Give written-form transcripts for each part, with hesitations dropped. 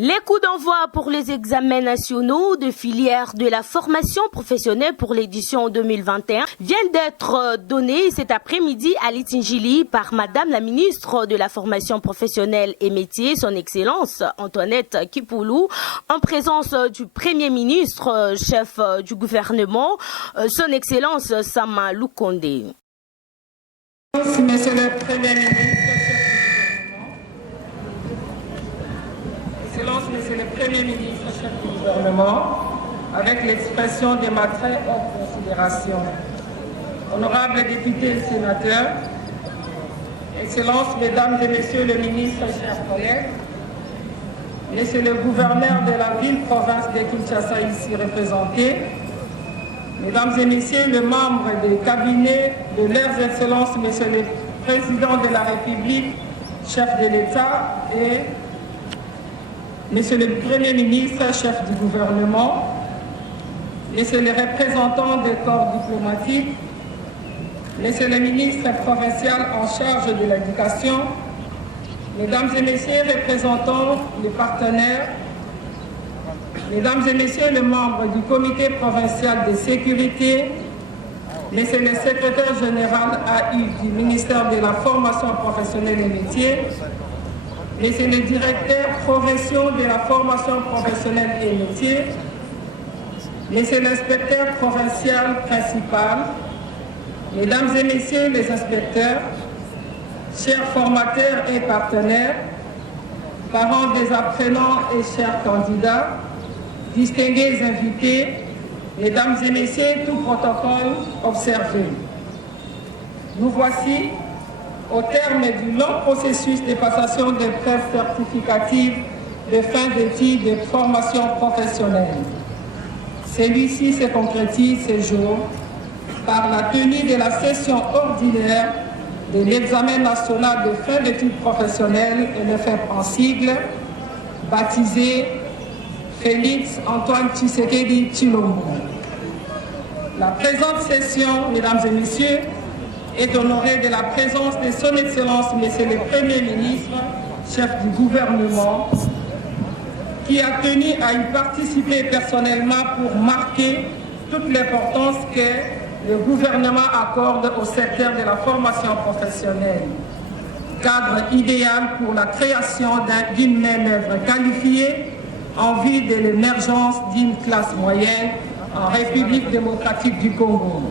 Les coups d'envoi pour les examens nationaux de filière de la formation professionnelle pour l'édition 2021 viennent d'être donnés cet après-midi à Litingili par Madame la ministre de la formation professionnelle et métiers, son Excellence Antoinette Kipoulou, en présence du Premier ministre, chef du gouvernement, son Excellence Sama Lukonde. Monsieur le Premier ministre, Monsieur le Premier ministre, chef du gouvernement, avec l'expression de ma très haute considération. Honorables députés et sénateurs, Excellences, Mesdames et Messieurs les ministres, chers collègues, Monsieur le gouverneur de la ville-province de Kinshasa ici représenté, Mesdames et Messieurs les membres des cabinets de leurs Excellences, Monsieur le Président de la République, chef de l'État et Monsieur le Premier ministre, chef du gouvernement, Monsieur le représentant des corps diplomatiques, Monsieur le ministre provincial en charge de l'éducation, Mesdames et Messieurs représentants les partenaires, Mesdames et Messieurs les membres du comité provincial de sécurité, Monsieur le secrétaire général AI du ministère de la formation professionnelle et métiers, Messieurs les directeurs provinciaux de la formation professionnelle et métiers, Messieurs l'inspecteur provincial principal, Mesdames et Messieurs les inspecteurs, chers formateurs et partenaires, parents des apprenants et chers candidats, distingués invités, Mesdames et Messieurs, tout protocole observé. Nous voici au terme du long processus de passation des preuves certificatives de fin d'études de formation professionnelle. Celui-ci se concrétise ce jour par la tenue de la session ordinaire de l'examen national de fin d'études professionnelles et le FEP en sigle, baptisé Félix Antoine Tshisekedi Tshilombo. La présente session, Mesdames et Messieurs, est honorée de la présence de son Excellence, Monsieur le Premier ministre, chef du gouvernement, qui a tenu à y participer personnellement pour marquer toute l'importance que le gouvernement accorde au secteur de la formation professionnelle. Cadre idéal pour la création d'une main-d'œuvre qualifiée en vue de l'émergence d'une classe moyenne en République démocratique du Congo.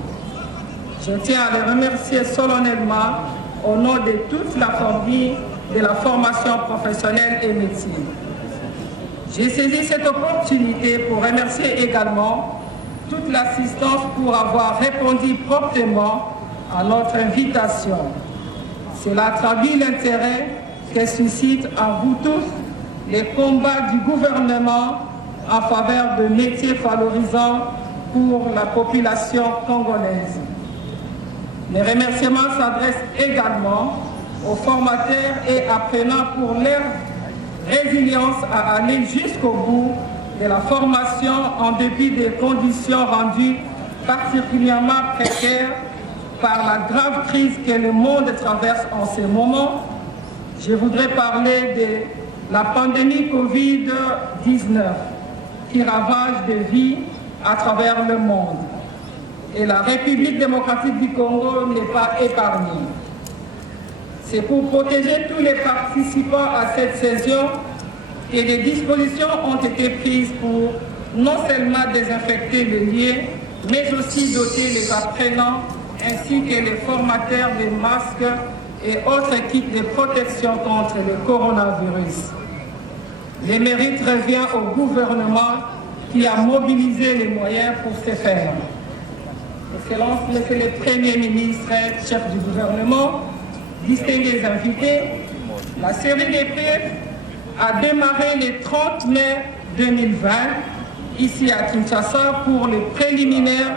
Je tiens à les remercier solennellement au nom de toute la famille de la formation professionnelle et métier. J'ai saisi cette opportunité pour remercier également toute l'assistance pour avoir répondu promptement à notre invitation. Cela traduit l'intérêt que suscite en vous tous les combats du gouvernement en faveur de métiers valorisants pour la population congolaise. Les remerciements s'adressent également aux formateurs et apprenants pour leur résilience à aller jusqu'au bout de la formation en dépit des conditions rendues particulièrement précaires par la grave crise que le monde traverse en ce moment. Je voudrais parler de la pandémie Covid-19 qui ravage des vies à travers le monde. Et la République démocratique du Congo n'est pas épargnée. C'est pour protéger tous les participants à cette session que des dispositions ont été prises pour non seulement désinfecter les lieux, mais aussi doter les apprenants ainsi que les formateurs de masques et autres équipes de protection contre le coronavirus. Le mérite revient au gouvernement qui a mobilisé les moyens pour ce faire. Excellence, Monsieur le Premier ministre, chef du gouvernement, distingués invités, la série des preuves a démarré le 30 mai 2020 ici à Kinshasa pour les préliminaires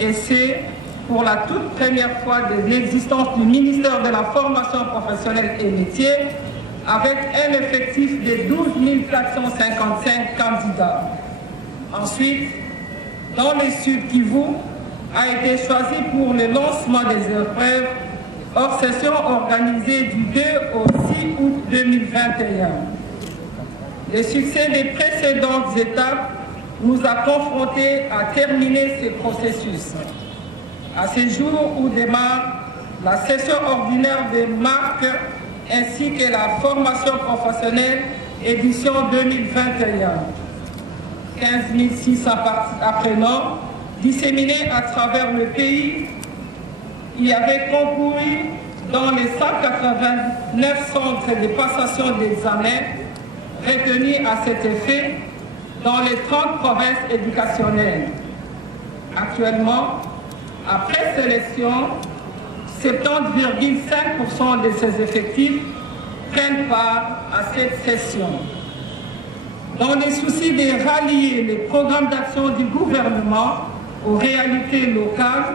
et c'est pour la toute première fois de l'existence du ministère de la formation professionnelle et métiers avec un effectif de 12 455 candidats. Ensuite, dans le Sud Kivu, a été choisi pour le lancement des épreuves hors session organisée du 2 au 6 août 2021. le succès des précédentes étapes nous a confrontés à terminer ces processus. À ce jour où démarre la session ordinaire des marques ainsi que la formation professionnelle édition 2021. 15 600 apprenants disséminés à travers le pays y avaient concouru dans les 189 centres de passation d'examen retenus à cet effet dans les 30 provinces éducationnelles. Actuellement, après sélection, 70,5% de ces effectifs prennent part à cette session. Dans le souci de rallier les programmes d'action du gouvernement aux réalités locales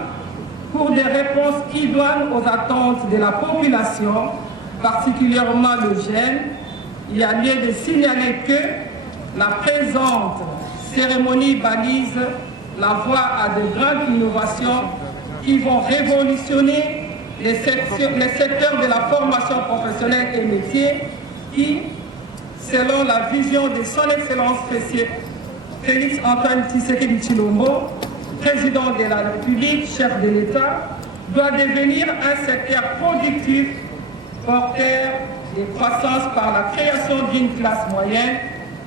pour des réponses idoines aux attentes de la population, particulièrement le jeune, il y a lieu de signaler que la présente cérémonie balise la voie à de grandes innovations qui vont révolutionner les secteurs de la formation professionnelle et métiers qui, selon la vision de son Excellence Félix Antoine Tshisekedi Tshilombo, président de la République, chef de l'État, doit devenir un secteur productif porteur de croissance par la création d'une classe moyenne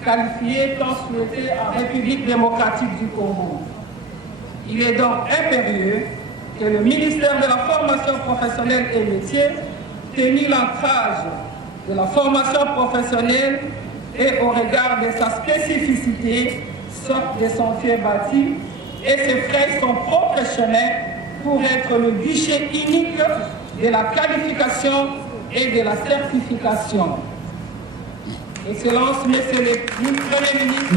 qualifiée tant souhaitée en République démocratique du Congo. Il est donc impérieux que le ministère de la formation professionnelle et métiers, tenu l'ancrage de la formation professionnelle et au regard de sa spécificité, sorte de sentier bâti et se fraye son propre chemin pour être le guichet unique de la qualification et de la certification. Excellence, Monsieur le Premier ministre,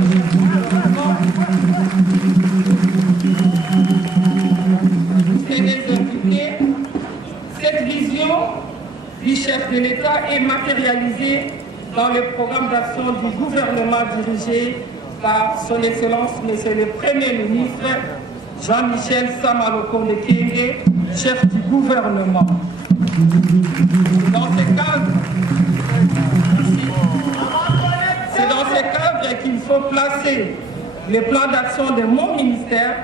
cette vision du chef de l'État est matérialisée dans le programme d'action du gouvernement dirigé par son Excellence, Monsieur le Premier ministre Jean-Michel Sama-Lukonde Kyenge, chef du gouvernement. C'est dans ce cadre qu'il faut placer le plan d'action de mon ministère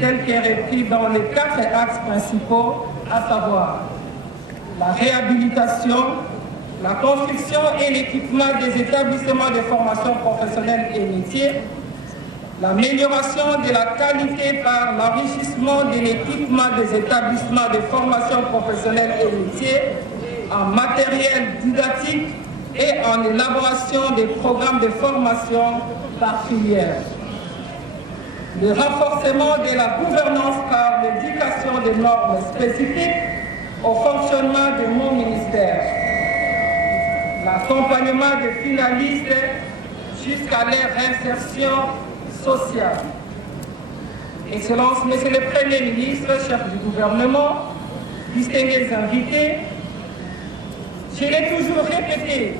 tel qu'il est repris dans les 4 axes principaux, à savoir la réhabilitation, la construction et l'équipement des établissements de formation professionnelle et métiers, l'amélioration de la qualité par l'enrichissement de l'équipement des établissements de formation professionnelle et métiers en matériel didactique et en élaboration des programmes de formation par filière. Le renforcement de la gouvernance par l'éducation des normes spécifiques au fonctionnement de mon ministère. L'accompagnement des finalistes jusqu'à leur réinsertion sociale. Excellence, Monsieur le Premier ministre, chef du gouvernement, distingués invités, je l'ai toujours répété,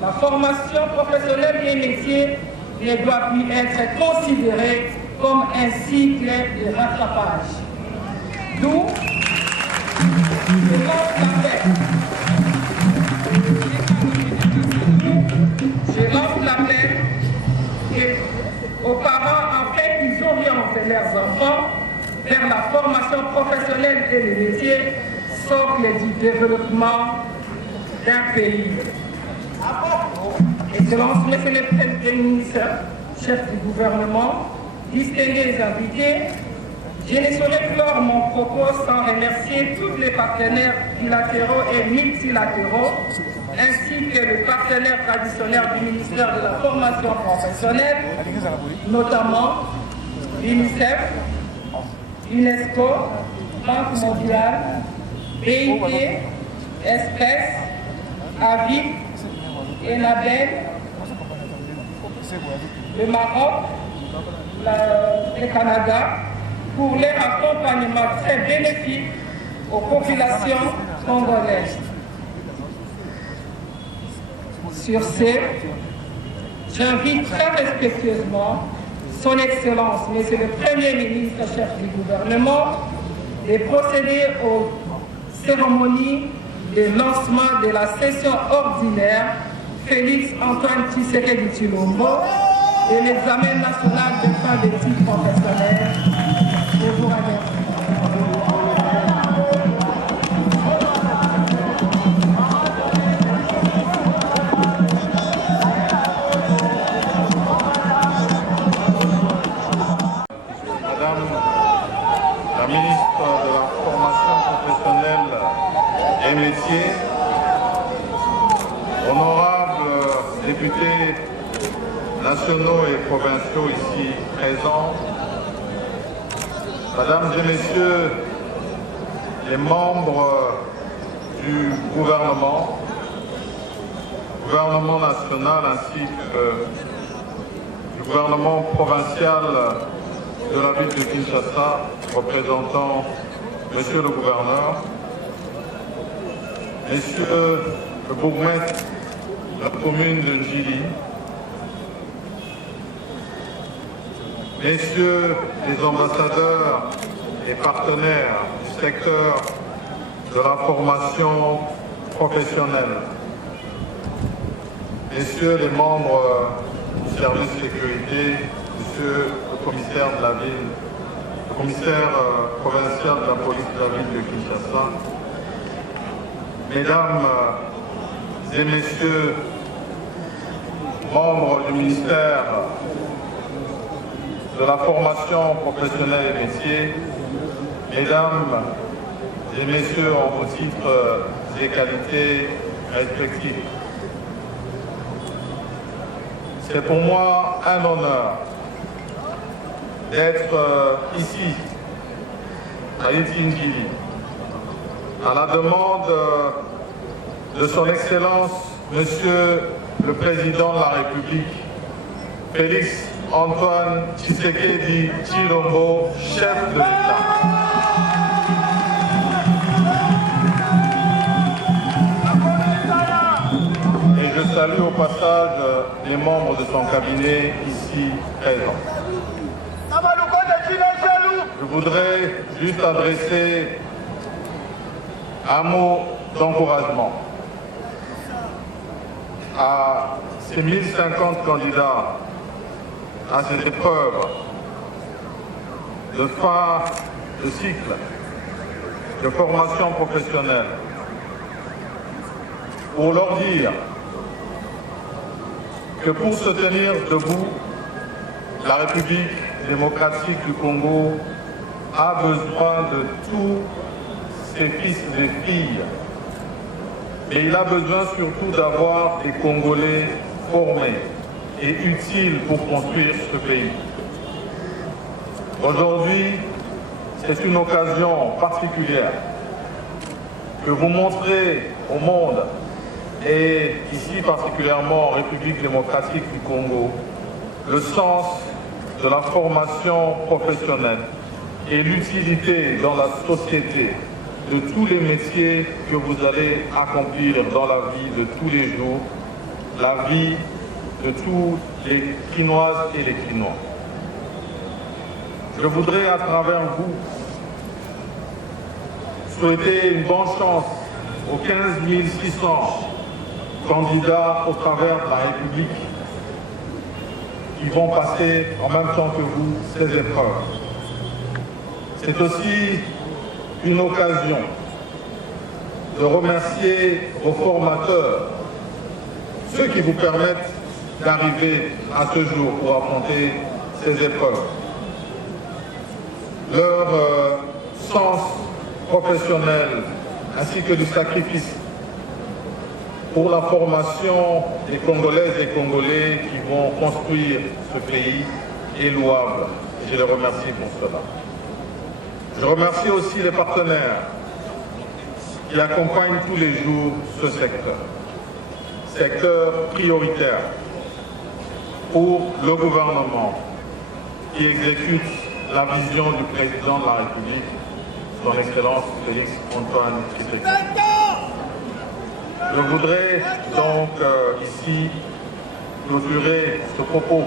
la formation professionnelle et métier ne doit plus être considérée comme un cycle de rattrapage. D'où je lance l'appel aux parents afin qu'ils orientent leurs enfants vers la formation professionnelle et les métiers, socle du développement d'un pays. Excellence, Monsieur le Premier ministre, chef du gouvernement, distingués invités, je ne saurais clore mon propos sans remercier tous les partenaires bilatéraux et multilatéraux, ainsi que les partenaires traditionnels du ministère de la formation professionnelle, notamment l'UNICEF, UNESCO, Banque mondiale, BIT, Espèce, AVIC, ENABEL, le Maroc, le Canada, pour leur accompagnement très bénéfique aux populations congolaises. Sur ce, j'invite très respectueusement Son Excellence, Monsieur le Premier ministre, chef du gouvernement, de procéder aux cérémonies de lancement de la session ordinaire Félix Antoine Tshisekedi Tshilombo et l'examen national de fin d'études professionnelles. Je vous remercie. Madame la ministre de la Formation professionnelle et métiers, honorables députés nationaux et provinciaux ici présents, Mesdames et Messieurs les membres du gouvernement national ainsi que du gouvernement provincial de la ville de Kinshasa, représentant Monsieur le gouverneur, Monsieur le bourgmestre de la commune de Njili, Messieurs les ambassadeurs et partenaires du secteur de la formation professionnelle, Messieurs les membres du service de sécurité, Monsieur le commissaire de la ville, le commissaire provincial de la police de la ville de Kinshasa, Mesdames et Messieurs, membres du ministère de la formation professionnelle et métiers, Mesdames et Messieurs en vos titres et qualités respectifs. C'est pour moi un honneur d'être ici, à Njili, à la demande de son Excellence, Monsieur le Président de la République, Félix Antoine Tshisekedi Tshilombo, chef de l'État. Et je salue au passage les membres de son cabinet ici présents. Je voudrais juste adresser un mot d'encouragement à ces 1050 candidats à cette épreuve de fin de cycle de formation professionnelle pour leur dire que pour se tenir debout, la République démocratique du Congo a besoin de tous ses fils et filles. Mais il a besoin surtout d'avoir des Congolais formés et utiles pour construire ce pays. Aujourd'hui, c'est une occasion particulière que vous montrez au monde, et ici particulièrement en République démocratique du Congo, le sens de la formation professionnelle et l'utilité dans la société de tous les métiers que vous allez accomplir dans la vie de tous les jours, la vie de tous les Kinoises et les Kinois. Je voudrais à travers vous souhaiter une bonne chance aux 15 600 candidats au travers de la République qui vont passer en même temps que vous ces épreuves. C'est aussi une occasion de remercier vos formateurs, ceux qui vous permettent d'arriver à ce jour pour affronter ces épreuves. Leur sens professionnel ainsi que du sacrifice pour la formation des Congolaises et Congolais qui vont construire ce pays est louable. Je les remercie pour cela. Je remercie aussi les partenaires qui accompagnent tous les jours ce secteur prioritaire pour le gouvernement qui exécute la vision du président de la République, son Excellence Félix Antoine Tshisekedi. Je voudrais donc ici clôturer ce propos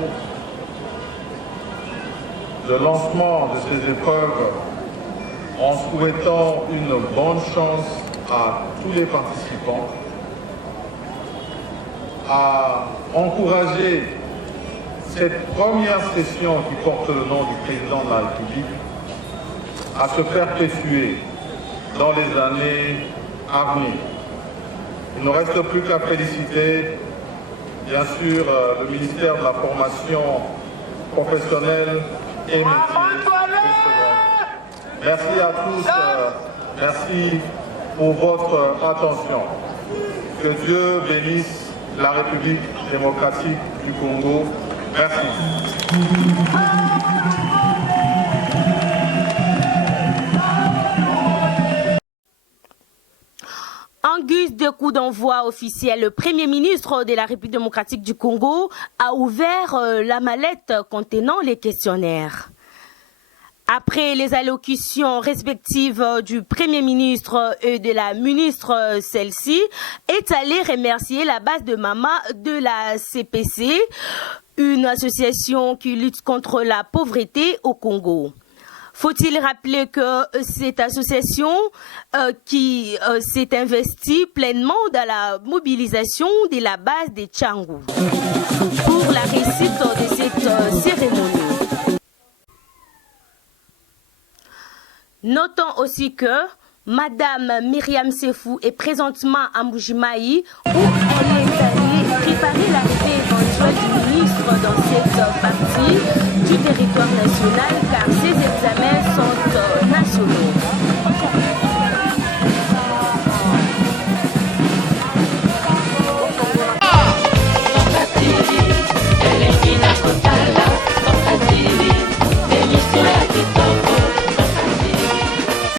de lancement de ces épreuves en souhaitant une bonne chance à tous les participants à encourager cette première session qui porte le nom du président de la République à se perpétuer dans les années à venir. Il ne reste plus qu'à féliciter, bien sûr, le ministère de la Formation professionnelle et métier. Merci à tous, merci pour votre attention. Que Dieu bénisse la République démocratique du Congo. Merci. En guise de coup d'envoi officiel, le Premier ministre de la République démocratique du Congo a ouvert la mallette contenant les questionnaires. Après les allocutions respectives du Premier ministre et de la ministre, celle-ci est allée remercier la base de Mama de la CPC, une association qui lutte contre la pauvreté au Congo. Faut-il rappeler que cette association qui s'est investie pleinement dans la mobilisation de la base des Tchangou pour la réussite de cette cérémonie. Notons aussi que Madame Myriam Sefou est présentement à Mbujimayi où elle est allée préparer l'arrivée éventuelle du ministre dans cette partie du territoire national car ces examens sont nationaux.